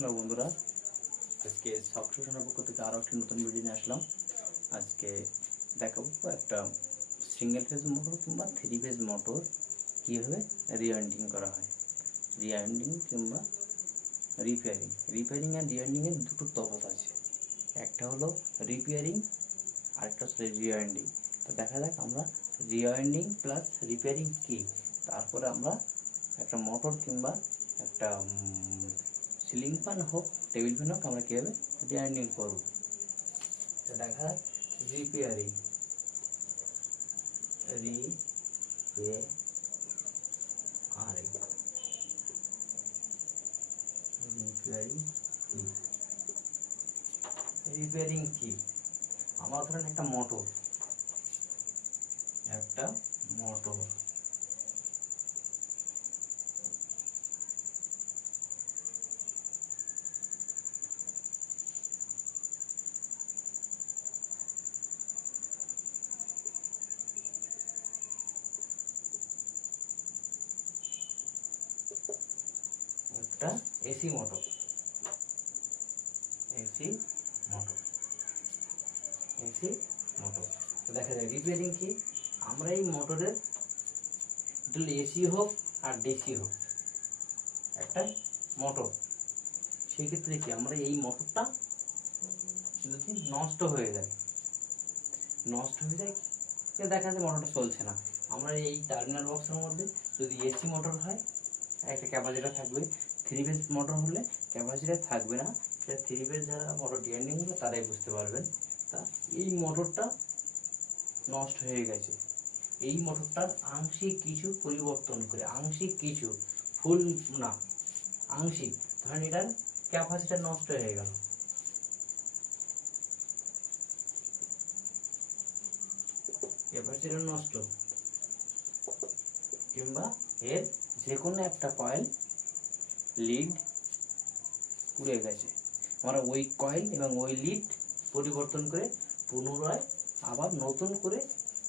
Hello বন্ধুরা, আজকে সাকসেশনের পক্ষ থেকে আরও একটি নতুন ভিডিও নিয়ে আসলাম। আজকে দেখাবো একটা সিঙ্গেল ফেজ মোটর কিংবা থ্রি ফেজ মোটর কীভাবে রিওয়াইন্ডিং করা হয়। রিওয়াইন্ডিং কিংবা রিপেয়ারিং অ্যান্ড রিওয়াইন্ডিংয়ের দুটো তফাৎ আছে। একটা হলো রিপেয়ারিং, আরেকটা হচ্ছে রিওয়াইন্ডিং। তো দেখা যাক আমরা রিওয়াইন্ডিং প্লাস রিপেয়ারিং কী, তারপরে আমরা একটা মোটর কিংবা একটা সিলিং ফ্যান হোক, টেবিল ফ্যান হোক, আমরা কীভাবে রিওয়াইন্ডিং করব। তো দেখা যাক রিপেয়ারিং রিপেয়ারিং কি। আমরা ধরেন একটা মোটর একটা এসি মোটর তো দেখা যায় রিপেয়ারিং কি, আমরা এই মোটরের এসি হোক আর ডিসি হোক একটা মোটর, সেই ক্ষেত্রে কি আমরা এই মোটরটা যদি নষ্ট হয়ে যায় দেখা যায় মোটরটা চলছে না, আমরা এই টার্মিনাল বক্সের মধ্যে যদি এসি মোটর হয় একটা ক্যাপাসিটার থাকবে, থ্রি ফেজ মোটর হলে ক্যাপাসিটার থাকবে না। সেটা থ্রি ফেজ যারা মোটর রিওয়াইন্ডিং হলে তারাই বুঝতে পারবেন। তা এই মোটরটা নষ্ট হয়ে গেছে, এই মোটরটার আংশিক কিছু পরিবর্তন করে, আংশিক কিছু, ফুল না আংশিক, ধরেন এটার ক্যাপাসিটার নষ্ট হয়ে গেল, ক্যাপাসিটার নষ্ট, কিংবা এর যে কোনো একটা কয়েল লিড পুড়ে গেছে, আমরা ওই কয়েল এবং ওই লিড পরিবর্তন করে পুনরায় আবার নতুন করে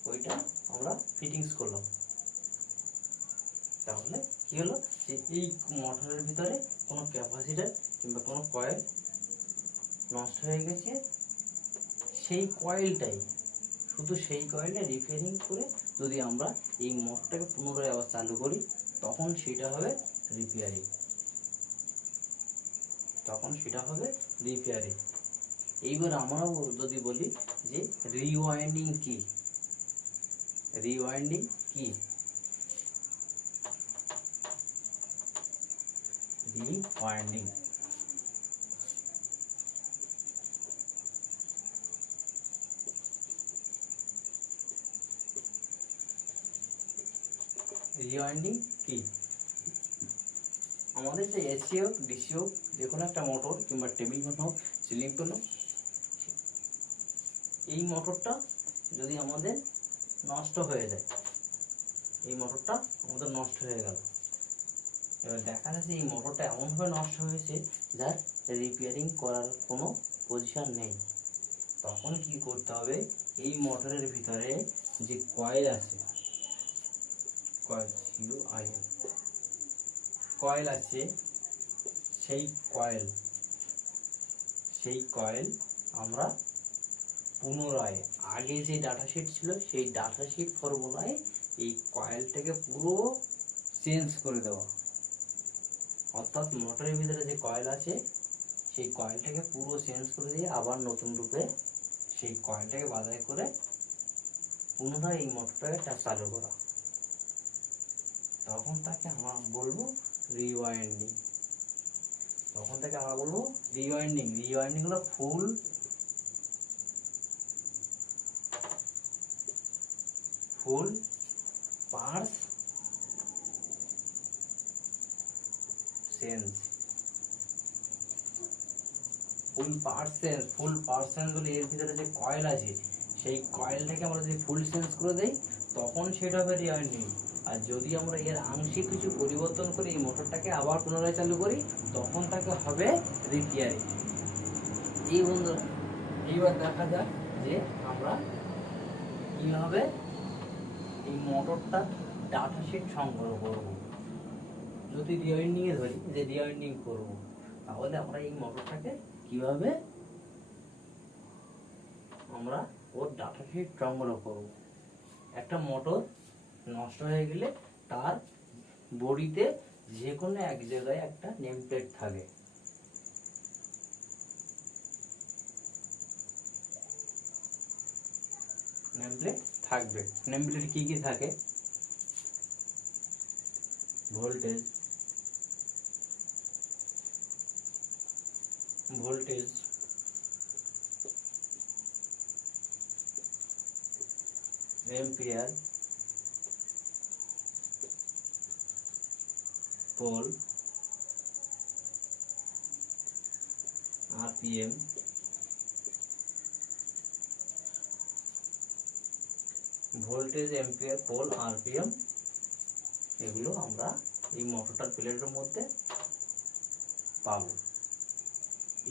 ওইটা আমরা ফিটিংস করলাম। তাহলে কি হলো, যে এই মোটরের ভিতরে কোনো ক্যাপাসিটার কিংবা কোনো কয়েল নষ্ট হয়ে গেছে, সেই কয়েলটাই, শুধু সেই কয়েলটা রিপেয়ারিং করে যদি আমরা এই মোটরটাকে পুনরায় আবার চালু করি, তখন সেটা হবে রিপেয়ারিং। এইবার আমরা যদি বলি যে রিওয়াইন্ডিং কি, রিওয়াইন্ডিং কি, আমাদের যে এসি হোক ডিসি হোক, যে কোনো একটা মোটর কিংবা টেবিল ফ্যান হোক, সিলিং ফ্যান হোক, এই মোটরটা যদি আমাদের নষ্ট হয়ে যায়, এই মোটরটা আমাদের নষ্ট হয়ে গেল, এবার দেখা যাচ্ছে এই মোটরটা এমনভাবে নষ্ট হয়েছে যার রিপেয়ারিং করার কোনো পজিশন নেই। তখন কি করতে হবে, এই মোটরের ভিতরে যে কয়েল আছে, কয়েল আছে, সেই কয়েল আমরা পুনরায় আগে যে ডাটা শিট ছিল সেই ডাটা শিট ফর্মুলায় এই কয়েলটাকে পুরো চেঞ্জ করে দেওয়া, অর্থাৎ মোটরের ভিতরে যে কয়েল আছে সেই কয়েলটাকে পুরো চেঞ্জ করে দিয়ে আবার নতুন রূপে সেই কয়েলটাকে বাছাই করে পুনরায় এই মোটরটাকে চালু করা, তখন তাকে আমরা বলবো রিওয়াইন্ডিং। রিওয়াইন্ডিং হলো ফুল পার্টস চেঞ্জ, বলে এর ভিতরে যে কয়েল আছে সেই কয়েলটাকে আমরা যদি ফুল চেঞ্জ করে দেই তখন সেটা হবে রিওয়াইন্ডিং। আর যদি আমরা এর আংশিক কিছু পরিবর্তন করে এই মোটরটাকে আবার পুনরায় চালু করি তখন তাকে হবে রিপেয়ারিং। এই বন্ধুরা, এইবার দেখা যাক যে আমরা কিভাবে এই মোটরটা ডাটা শিট সংগ্রহ করব। যদি রিওয়াইন্ডিংয়ে ধরি যে রিওয়াইন্ডিং করব, তাহলে আমরা এই মোটরটাকে কিভাবে আমরা ওর ডাটা শিট সংগ্রহ করব। একটা মোটর নষ্ট হয়ে গেলে তার বডিতে যে কোনো এক জায়গায় একটা নেম প্লেট থাকে। নেম প্লেট থাকবে। নেম প্লেট কি কি থাকে? Voltage, ampere, pole, RPM, voltage, ampere, pole, RPM, এগুলো আমরা এই মোটরটার প্লেটের মধ্যে পাবো।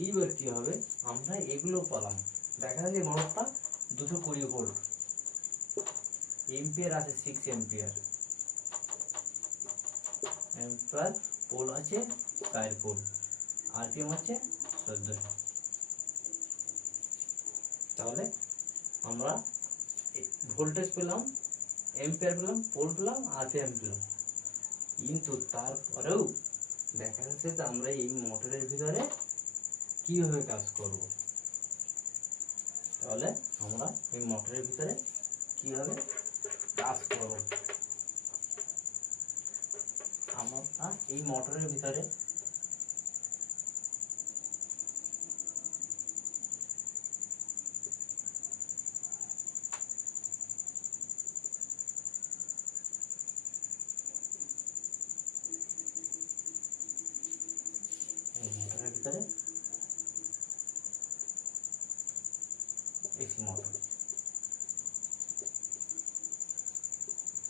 এইবার কি হবে, আমরা এগুলো পেলাম। দেখা যাচ্ছে মোটরটা 220 ভোল্ট, এম্পিয়ার আছে 6 এম্পিয়ার, এম্পিয়ার, পোল আছে 4 পোল, আরপিএম আছে 1400। তাহলে আমরা ভোল্টেজ পেলাম, এম্পিয়ার পেলাম, পোল পেলাম, আরপিএম পেলাম। কিন্তু তারপরেও দেখা যাচ্ছে যে আমরা এই মোটরের ভিতরে কিভাবে কাজ করব। তাহলে আমরা এই মোটরের ভিতরে কিভাবে কাজ করব, আমরা এই মোটরের ভিতরে এসি মোটর,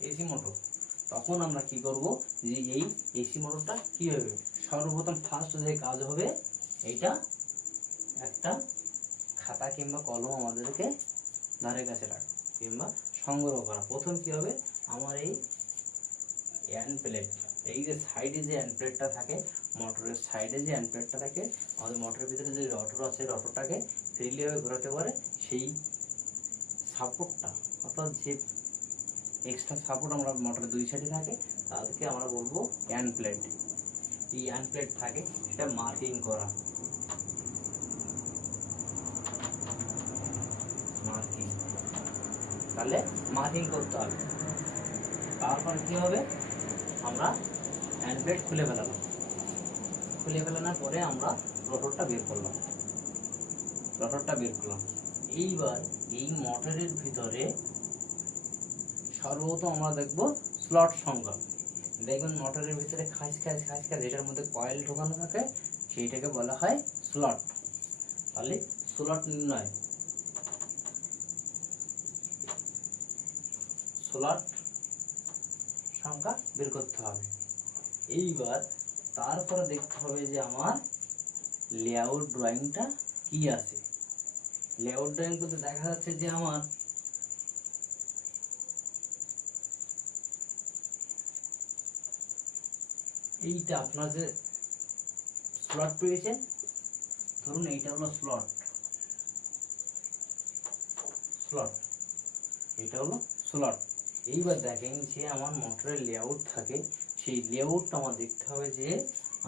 এসি মোটর। তখন আমরা কি করব, যে এই এসি মোটরটা কি হবে, সর্বপ্রথম ফার্স্ট যে কাজ হবে, এইটা একটা খাতা কিংবা কলম আমাদেরকে ধারে কাছে রাখা কিংবা সংগ্রহ করা। প্রথম কি হবে, আমার এই এন্ড প্লেট, এই যে সাইডে যে এন্ড প্লেটটা থাকে, মোটরের সাইডে যে এন্ড প্লেটটা থাকে, আমাদের মোটরের ভিতরে যে রটর আছে, রটরটাকে ফ্রিলি ভাবে ঘোরাতে পারে, সেই সাপোর্টটা, অর্থাৎ যে এক্সট্রা সাপোর্ট আমরা মোটরের দুই সাইডে থাকে, তাদেরকে আমরা বলবো এন্ড প্লেট। এই এন্ড প্লেট থাকে, সেটা মার্কিং করা, মার্কিং, তাহলে মার্কিং করতে হবে। তারপর কি হবে, আমরা এন্ড প্লেট খুলে ফেলালাম, খুলে ফেলানোর পরে আমরা রটরটা বের করলাম, রটরটা বের করলাম। এইবার এই মোটরের ভিতরে সর্বপ্রথম আমরা দেখব স্লট সংখ্যা। দেখবেন মোটরের ভিতরে খাঁজ খাঁজ খাঁজ খাঁজ, এটার মধ্যে কয়েল ঢোকানো থাকে, সেইটাকে বলা হয় স্লট। তাহলে স্লট নির্ণয়, স্লট সংখ্যা বের করতে হবে। এইবার তারপরে দেখতে হবে যে আমার লেআউট ড্রয়িংটা কি আছে। লেআউট ড্রয়িং করতে দেখা যাচ্ছে যে আমার এইটা, আপনার যে স্লট পেয়েছেন, ধরুন এইটা হলো স্লট, স্লট, এটা হলো স্লট। এইবার দেখেন যে আমার মোটরের লেআউট থাকে, সেই লেআউটটা আমার দেখতে হবে যে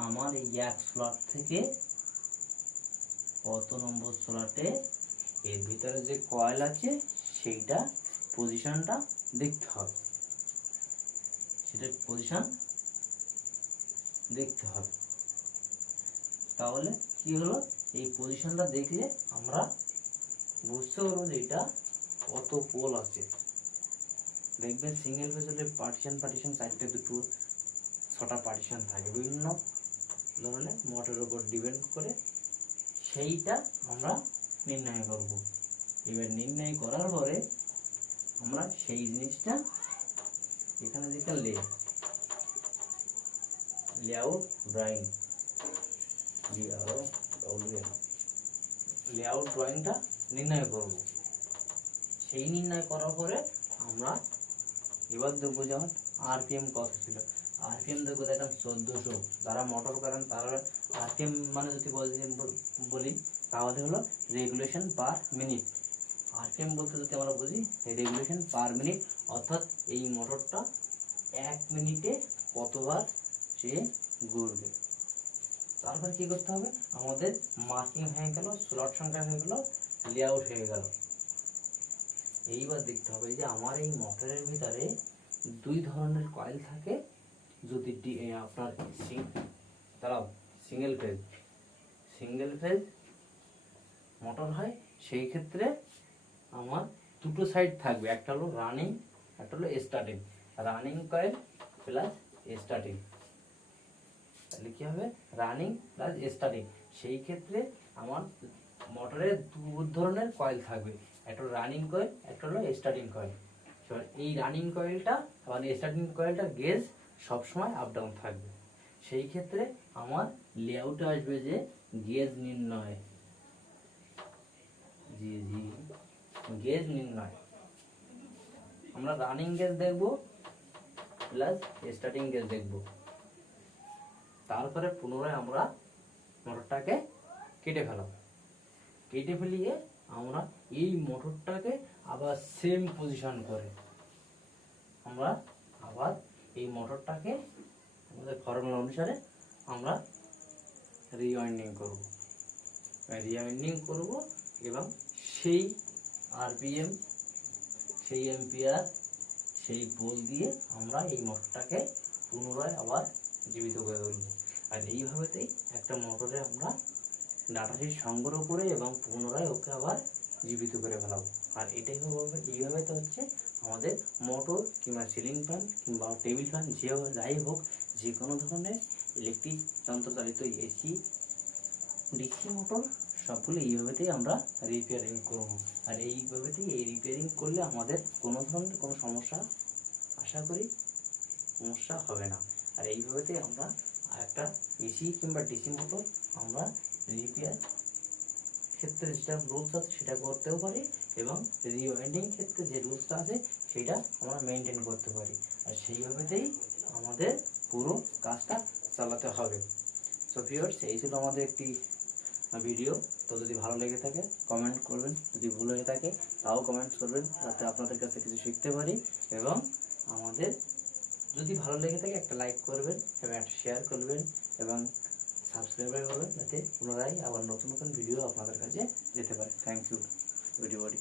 আমার এই এক স্লট থেকে কত নম্বর স্লটে, এর ভিতরে যে কয়েল আছে সেইটা পজিশনটা দেখতে হবে, সেটার পজিশন দেখতে হবে। তাহলে কি হলো, এই পজিশনটা দেখলে আমরা বুঝতে পারবো যে এটা কত পোল আছে। দেখবেন সিঙ্গেল ফেজের পার্টিশন পার্টিশন সাইডে দুটো ছটা পার্টিশন থাকে, বিভিন্ন ধরনের মোটরের উপর ডিপেন্ড করে, সেইটা আমরা নির্ণয় করব। এবার নির্ণয় করার পরে আমরা সেই জিনিসটা এখানে যেটা লেআউট ড্রয়িং, লেআউট ড্রয়িংটা নির্ণয় করব। সেই নির্ণয় করার পরে আমরা এবার দেখবো যেমন আরপিএম কত ছিল। আরপিএম দেখো দেখেন 1400, যারা মোটর করেন তারা আরপিএম মানে যদি বলি তাহলে হলো রেগুলেশন পার মিনিট। আরপিএম বলতে যদি আমরা বুঝি রেগুলেশন পার মিনিট, অর্থাৎ এই মোটরটা 1 মিনিটে কতবার সে ঘুরবে। তারপর কি করতে হবে, আমাদের মার্কিং হয়ে গেল, স্লট সংখ্যা হয়ে গেল, লেআউট হয়ে গেল। এইবার দেখতে হবে যে আমার এই মোটরের ভিতরে 2 ধরনের কয়েল থাকে। যদি আপনার দাঁড়াও সিঙ্গেল ফেজ মোটর হয়, সেই ক্ষেত্রে আমার দুটো সাইড থাকবে, একটা হলো রানিং, একটা হলো starting. Running coil plus starting, তাহলে কি হবে, রানিং প্লাস স্টার্টিং। সেই ক্ষেত্রে আমার মোটরের 2 ধরনের কয়েল থাকবে, একটা হলো রানিং কয়েল, একটা হলো স্টার্টিং কয়েল। এবার এই রানিং কয়েলটা মানে স্টার্টিং কয়েলটা গেজ সবসময় আপ ডাউন থাকবে। সেই ক্ষেত্রে আমার লেআউটে আসবে যে গেজ নির্ণয়, গেজ নির্ণয়। আমরা রানিং গেজ দেখব প্লাস স্টার্টিং গেজ দেখব। তারপরে পুনরায় আমরা মোটরটাকে কেটে ফেলিয়ে আমরা এই মোটরটাকে আবার সেম পজিশন করে আমরা আবার এই মোটরটাকে আমাদের ফর্মুলা অনুসারে আমরা রিওয়াইন্ডিং করব এবং সেই আরপিএম, সেই এম্পিয়ার, সেই পোল দিয়ে আমরা এই মোটরটাকে পুনরায় আবার জীবিত করে তুলব। আর এইভাবেতেই একটা মোটরে আমরা ডাটাটি সংগ্রহ করে এবং পুনরায় ওকে আবার জীবিত করে ফেলাবো। আর এইভাবে তো হচ্ছে আমাদের মোটর কিংবা সিলিং ফ্যান কিংবা টেবিল ফ্যান যাই হোক, যে কোনো ধরনের ইলেকট্রিক যন্ত্রচালিত এসি, ডিসি মোটর সবগুলো এইভাবেতেই আমরা রিপেয়ারিং করব। আর এইভাবেতেই রিপেয়ারিং করলে আমাদের কোনো ধরনের কোনো সমস্যা আশা করি সমস্যা হবে না। আর এইভাবেতেই আমরা একটা এসি কিংবা ডিসি মোটর আমরা রিপেয়ার ক্ষেত্রে যেটা রুলস আছে সেটা করতেও পারি এবং রিওয়াইন্ডিং ক্ষেত্রে যে রুলসটা আছে সেটা আমরা মেনটেন করতে পারি। আর সেইভাবেতেই আমাদের পুরো কাজটা চালাতে হবে। সো ভিউয়ার্স, এই ছিল আমাদের একটি ভিডিও। তো যদি ভালো লেগে থাকে কমেন্ট করবেন, যদি ভুল হয়ে থাকে তাও কমেন্ট করবেন, যাতে আপনাদের কাছে কিছু শিখতে পারি। এবং আমাদের যদি ভালো লেগে থাকে একটা লাইক করবেন এবং একটা শেয়ার করবেন এবং সাবস্ক্রাইব করবেন, যাতে পুনরায় আবার নতুন ভিডিও আপনাদের কাছে যেতে পারে। Thank you everybody.